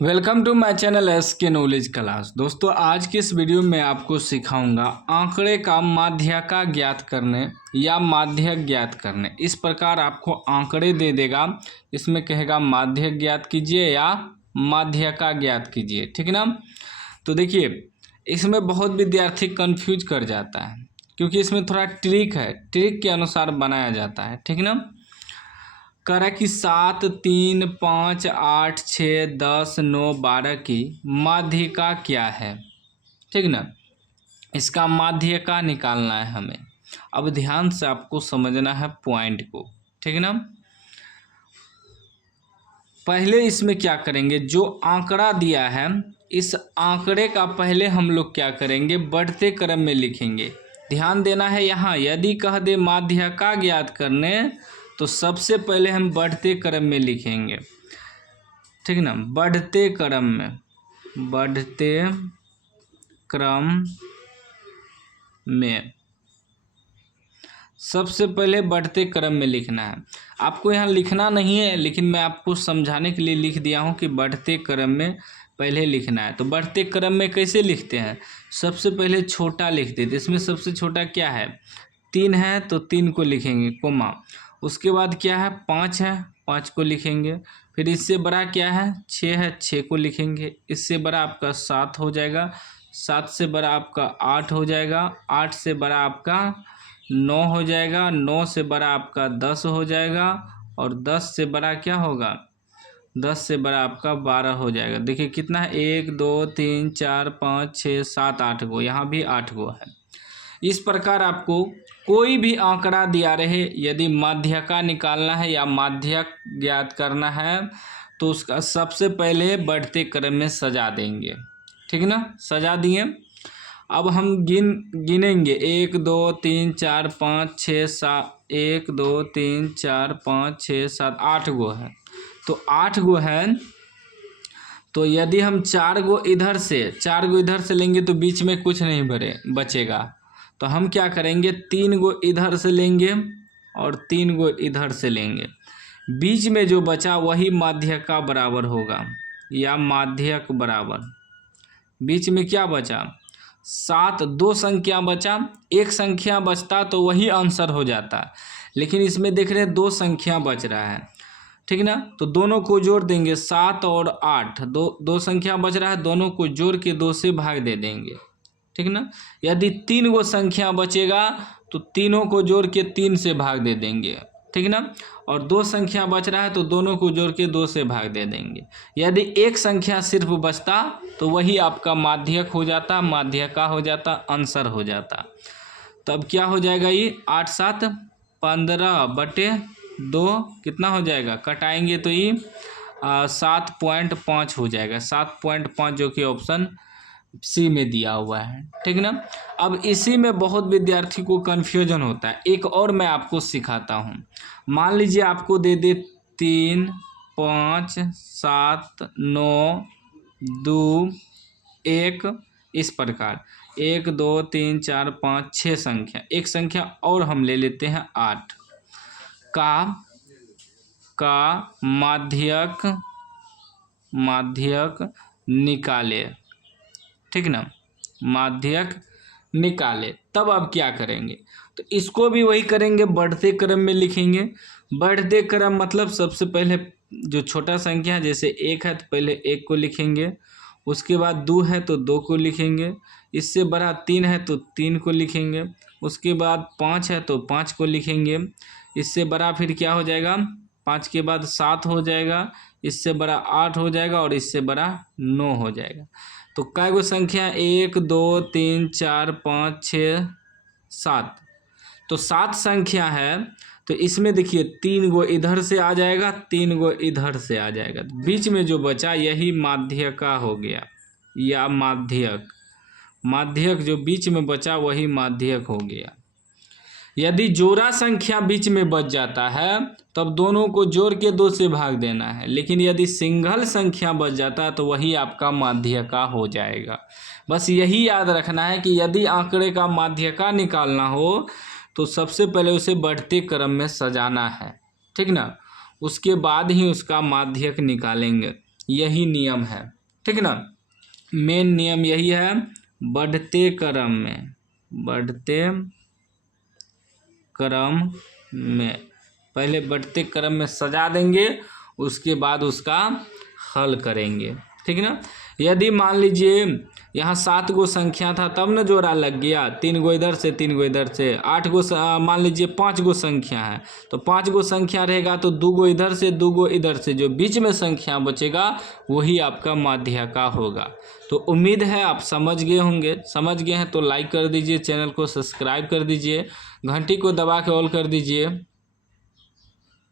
Welcome to my channel SK knowledge class. दोस्तों, आज के इस वीडियो में आपको सिखाऊंगा आंकड़े का माध्यका ज्ञात करने या माध्यक ज्ञात करने। इस प्रकार आपको आंकड़े दे देगा, इसमें कहेगा माध्यक ज्ञात कीजिए या माध्यका ज्ञात कीजिए, ठीक ना। तो देखिए, इसमें बहुत विद्यार्थी कंफ्यूज कर जाता है क्योंकि इसमें थोड़ा ट्रिक है, ट्रिक के अनुसार बनाया जाता है, ठीक ना। कह रहा है कि 7, 3, 5, 8, 6, 10, 9, 12 की माध्यिका क्या है, ठीक ना। इसका माध्यिका निकालना है हमें। अब ध्यान से आपको समझना है पॉइंट को, ठीक ना। पहले इसमें क्या करेंगे, जो आंकड़ा दिया है इस आंकड़े का पहले हम लोग क्या करेंगे, बढ़ते क्रम में लिखेंगे। ध्यान देना है यहाँ, यदि कह दे माध्यिका ज्ञात करने तो सबसे पहले हम बढ़ते क्रम में लिखेंगे, ठीक ना। बढ़ते क्रम में, बढ़ते क्रम में सबसे पहले बढ़ते क्रम में लिखना है। आपको यहाँ लिखना नहीं है, लेकिन मैं आपको समझाने के लिए लिख दिया हूँ कि बढ़ते क्रम में पहले लिखना है। तो बढ़ते क्रम में कैसे लिखते हैं, सबसे पहले छोटा लिख देते। इसमें सबसे छोटा क्या है, 3 है तो 3 को लिखेंगे कोमा। उसके बाद क्या है, 5 है, 5 को लिखेंगे। फिर इससे बड़ा क्या है, 6 है, 6 को लिखेंगे। इससे बड़ा आपका 7 हो जाएगा, 7 से बड़ा आपका 8 हो जाएगा, 8 से बड़ा आपका 9 हो जाएगा, 9 से बड़ा आपका 10 हो जाएगा, और 10 से बड़ा क्या होगा, 10 से बड़ा आपका 12 हो जाएगा। देखिए कितना है, 1 2 3 4 5 6 7 8 गो, यहाँ भी 8 गो है। इस प्रकार आपको कोई भी आंकड़ा दिया रहे, यदि माध्यका निकालना है या माध्यक ज्ञात करना है तो उसका सबसे पहले बढ़ते क्रम में सजा देंगे, ठीक ना। सजा दिए। अब हम गिनेंगे 1 2 3 4 5 6 7, 1 2 3 4 5 6 7 8 गो है। तो 8 गो है, तो यदि हम 4 गो इधर से लेंगे तो बीच में कुछ नहीं बचेगा। तो हम क्या करेंगे, 3 गो इधर से लेंगे और 3 गो इधर से लेंगे। बीच में जो बचा वही माध्यका बराबर होगा या माध्यक बराबर। बीच में क्या बचा, 7, 2 संख्या बचा। एक संख्या बचता तो वही आंसर हो जाता, लेकिन इसमें देख रहे हैं 2 संख्या बच रहा है, ठीक ना। तो दोनों को जोड़ देंगे, 7 और 8, दो संख्या बच रहा है, दोनों को जोड़ के 2 से भाग दे देंगे, ठीक ना। यदि 3 गो संख्या बचेगा तो तीनों को जोड़ के 3 से भाग दे देंगे, ठीक ना। और 2 संख्या बच रहा है तो दोनों को जोड़ के 2 से भाग दे देंगे। यदि एक संख्या सिर्फ बचता तो वही आपका माध्यक हो जाता, माध्यका हो जाता, आंसर हो जाता। तब क्या हो जाएगा, ये 8 7 15/2 कितना हो जाएगा, कटाएंगे तो ये 7.5 हो जाएगा, 7.5, जो कि ऑप्शन सी में दिया हुआ है, ठीक ना। अब इसी में बहुत विद्यार्थी को कन्फ्यूजन होता है। एक और मैं आपको सिखाता हूँ। मान लीजिए आपको दे दे 3 5 7 9 2 1, इस प्रकार 1 2 3 4 5 6 संख्या। एक संख्या और हम ले लेते हैं 8 का माध्यक निकाले, ठीक ना। माध्यक निकाले, तब आप क्या करेंगे, तो इसको भी वही करेंगे, बढ़ते क्रम में लिखेंगे। बढ़ते क्रम मतलब सबसे पहले जो छोटा संख्या है, जैसे 1 है तो पहले 1 को लिखेंगे, उसके बाद 2 है तो 2 को लिखेंगे, इससे बड़ा 3 है तो 3 को लिखेंगे, उसके बाद 5 है तो 5 को लिखेंगे, इससे बड़ा फिर क्या हो जाएगा, 5 के बाद 7 हो जाएगा, इससे बड़ा 8 हो जाएगा, और इससे बड़ा 9 हो जाएगा। तो कै गो संख्या, 1 2 3 4 5 6 7, तो 7 संख्या है। तो इसमें देखिए 3 गो इधर से आ जाएगा, 3 गो इधर से आ जाएगा, बीच में जो बचा यही माध्यका हो गया या माध्यक जो बीच में बचा वही माध्यक हो गया। यदि जोड़ा संख्या बीच में बच जाता है तब दोनों को जोड़ के 2 से भाग देना है, लेकिन यदि सिंगल संख्या बच जाता है तो वही आपका माध्यका हो जाएगा। बस यही याद रखना है कि यदि आंकड़े का माध्यका निकालना हो तो सबसे पहले उसे बढ़ते क्रम में सजाना है, ठीक ना। उसके बाद ही उसका माध्यक निकालेंगे। यही नियम है, ठीक ना। मेन नियम यही है बढ़ते क्रम में, बढ़ते क्रम में पहले बढ़ते क्रम में सजा देंगे, उसके बाद उसका हल करेंगे, ठीक ना। यदि मान लीजिए यहाँ 7 गो संख्या था तब न जोड़ा लग गया, 3 गो इधर से 3 गो इधर से, 8 गो मान लीजिए 5 गो संख्या है तो 5 गो संख्या रहेगा तो 2 गो इधर से 2 गो इधर से, जो बीच में संख्या बचेगा वही आपका माध्यका होगा। तो उम्मीद है आप समझ गए होंगे। समझ गए हैं तो लाइक कर दीजिए, चैनल को सब्सक्राइब कर दीजिए, घंटी को दबा के ऑल कर दीजिए।